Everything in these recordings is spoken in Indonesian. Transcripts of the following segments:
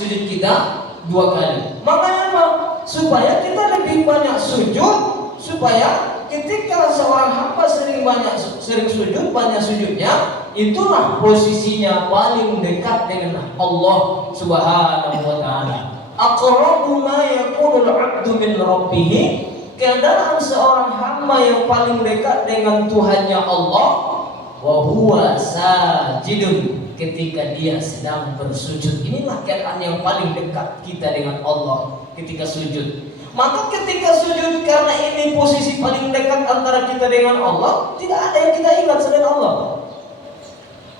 sujud kita 2 kali. Makanya apa? Supaya kita lebih banyak sujud, supaya ketika seorang hamba sering sujud, banyak sujudnya, itulah posisinya paling dekat dengan Allah Subhanahu wa taala. Aqrabu ma yakunul 'abdu min rabbih, keadaan seorang hamba yang paling dekat dengan Tuhannya Allah, wa huwa sajidun, ketika dia sedang bersujud. Inilah keadaan yang paling dekat kita dengan Allah ketika sujud. Maka ketika sujud, karena ini posisi paling dekat antara kita dengan Allah, tidak ada yang kita ingat selain Allah.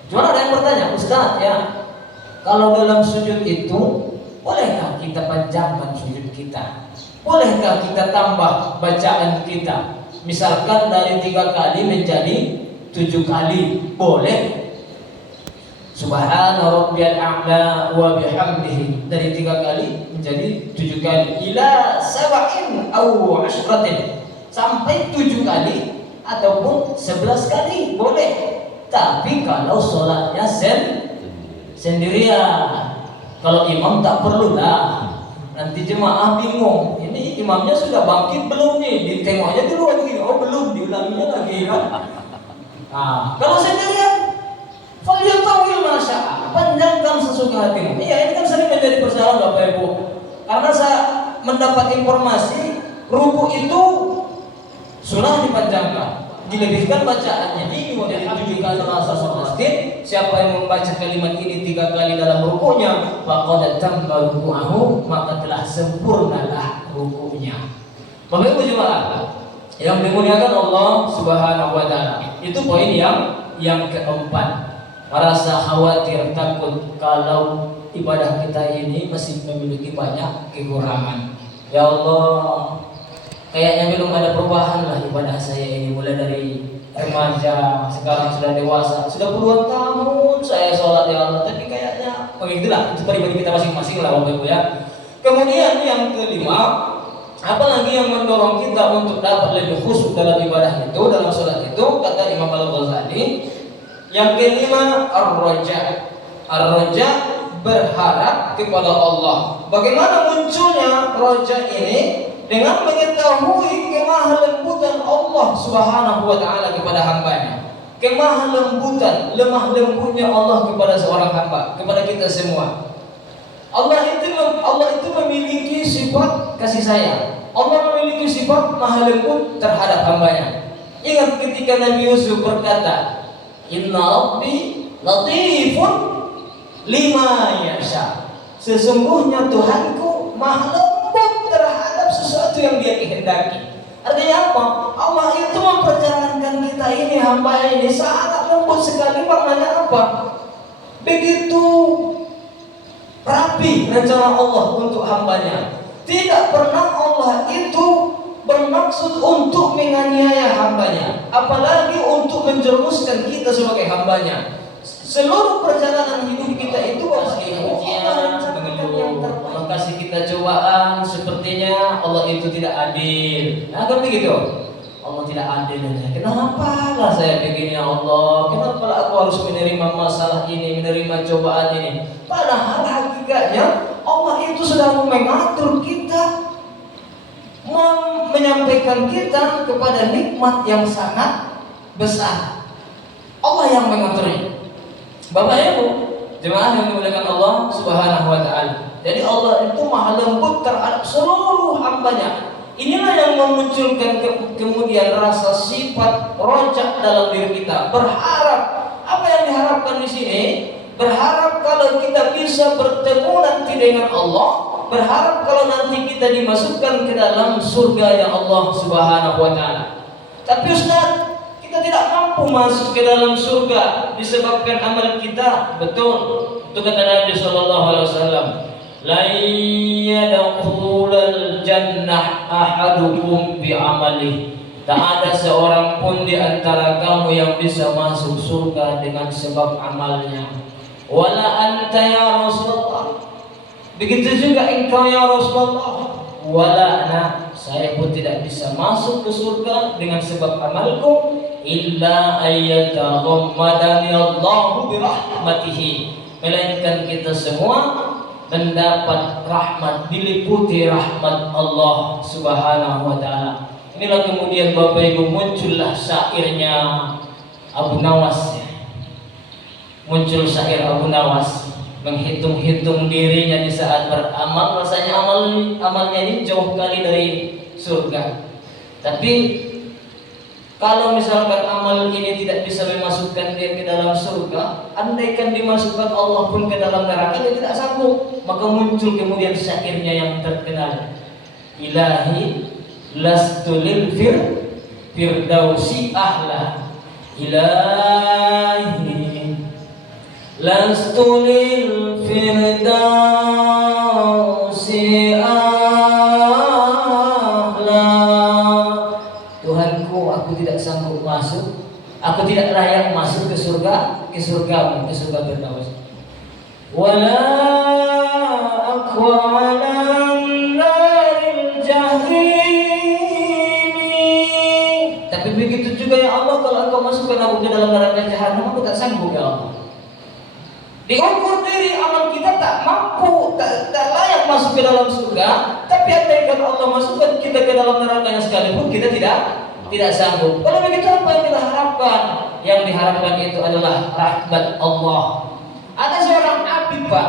Cuma ada yang bertanya, Ustaz ya, kalau dalam sujud itu bolehkah kita panjangkan sujud kita? Bolehkah kita tambah bacaan kita? Misalkan dari 3 kali menjadi 7 kali, boleh? Subhana rabbiyal a'la wa bihamdihi, dari 3 kali menjadi 7 kali, ila sab'in aw 'ashratin, sampai 7 kali ataupun 11 kali boleh. Tapi kalau sholatnya sendirian, kalau imam tak perlu lah. Nanti jemaah bingung, ini imamnya sudah bangkit belum nih? Ditengoknya dulu lagi, oh belum, diulanginya lagi kan. Nah, kalau sendirian, falyutawil masya, panjangkan sesuka hatimu. Iya, ini kan sering menjadi persoalan Bapak Ibu. Karena saya mendapat informasi, ruku itu sunnah dipanjangkan, dilebihkan bacaannya. Ini mau jadi 7 kali rasa masjid. Siapa yang membaca kalimat ini 3 kali dalam rukunya, faqad tamma ruku'ahu, maka telah sempurnalah rukunya. Bapak Ibu jemaah yang dimuliakan Allah Subhanahu wa taala, itu poin yang keempat. Merasa khawatir, takut kalau ibadah kita ini masih memiliki banyak kekurangan. Ya Allah, kayaknya belum ada perubahan lah ibadah saya ini, mulai dari remaja, sekarang sudah dewasa, sudah puluhan tahun saya sholat ya Allah, tapi kayaknya begitulah, itu pribadi kita masing-masing lah Bapak Ibu ya. Kemudian yang kelima, apalagi yang mendorong kita untuk dapat lebih khusyuk dalam ibadah itu, dalam sholat itu, kata Imam Al-Ghazali, yang kelima ar-raja. Ar-raja, berharap kepada Allah. Bagaimana munculnya raja ini? Dengan mengetahui kemahalembutan Allah Subhanahu wa taala kepada hambanya. Kemahalembutan, lemah lembutnya Allah kepada seorang hamba, kepada kita semua. Allah itu memiliki sifat kasih sayang. Allah memiliki sifat maha lembut terhadap hambanya. Ingat ketika Nabi Yusuf berkata, Inna Rabbi latifun lima yasha, sesungguhnya Tuhanku maha lembut terhadap sesuatu yang Dia kehendaki. Artinya apa? Allah itu memperjalankan kita ini, hamba ini sangat lembut sekali. Maknanya apa? Begitu rapi rencana Allah untuk hambanya. Tidak pernah Allah itu bermaksud untuk menganiaya hambanya, apalagi untuk menjerumuskan kita sebagai hambanya. Seluruh perjalanan hidup kita itu Allah kasih kita cobaan, sepertinya Allah itu tidak adil. Nah, kan begitu. Allah tidak adil. Kenapa lah saya begini ya Allah? Kenapa lah aku harus menerima masalah ini, menerima cobaan ini? Padahal hakikatnya Allah itu sedang mengatur kita, menyampaikan kita kepada nikmat yang sangat besar. Allah yang mengaturnya. Bapak Ibu, jemaah yang dimuliakan Allah Subhanahu wa taala. Jadi Allah itu maha lembut terhadap seluruh hambanya. Inilah yang memunculkan kemudian rasa sifat rojak dalam diri kita. Berharap, apa yang diharapkan di sini? Berharap kalau kita bisa bertemu nanti dengan Allah. Berharap kalau nanti kita dimasukkan ke dalam surga ya Allah Subhanahu wa taala. Tapi Ustaz, kita tidak mampu masuk ke dalam surga disebabkan amal kita. Betul. Itu kata Nabi sallallahu alaihi wasallam, la yadkhulul jannah ahadukum bi amalihi. Tak ada seorang pun di antara kamu yang bisa masuk surga dengan sebab amalnya. Wala anta ya Rasulullah. Begitu juga engkau ya Rasulullah. Wala ana, saya pun tidak bisa masuk ke surga dengan sebab amalku, illa ayyataghammadani Allahu bi rahmatihi, melainkan kita semua mendapat rahmat, diliputi rahmat Allah Subhanahu wa taala. Inilah kemudian Bapak Ibu muncullah syairnya Abu Nawas ya. Muncul syair Abu Nawas menghitung-hitung dirinya di saat beramal, rasanya amalnya ini jauh kali dari surga. Tapi kalau misalkan amal ini tidak bisa memasukkan dia ke dalam surga, andaikan dimasukkan Allah pun ke dalam neraka, dia tidak sanggup. Maka muncul kemudian syairnya yang terkenal, Ilahi lastu lil firdausi ahla, Ilahi lastu lil firdausi ahla. Tuhanku, aku tidak sanggup masuk, aku tidak layak masuk ke surga, ke surgamu, ke surga Firdaus. Wala aku ala naril jahim. Tapi begitu juga ya Allah, kalau Engkau masukkan aku ke dalam neraka jahanam, aku tak sanggup ya Allah. Diukur diri amal kita tak mampu, tak layak masuk ke dalam surga. Tapi andaikan Allah masukkan kita ke dalam nerakanya sekalipun, kita tidak sanggup. Kalau begitu apa yang kita harapkan? Yang diharapkan itu adalah rahmat Allah. Ada seorang abid Pak,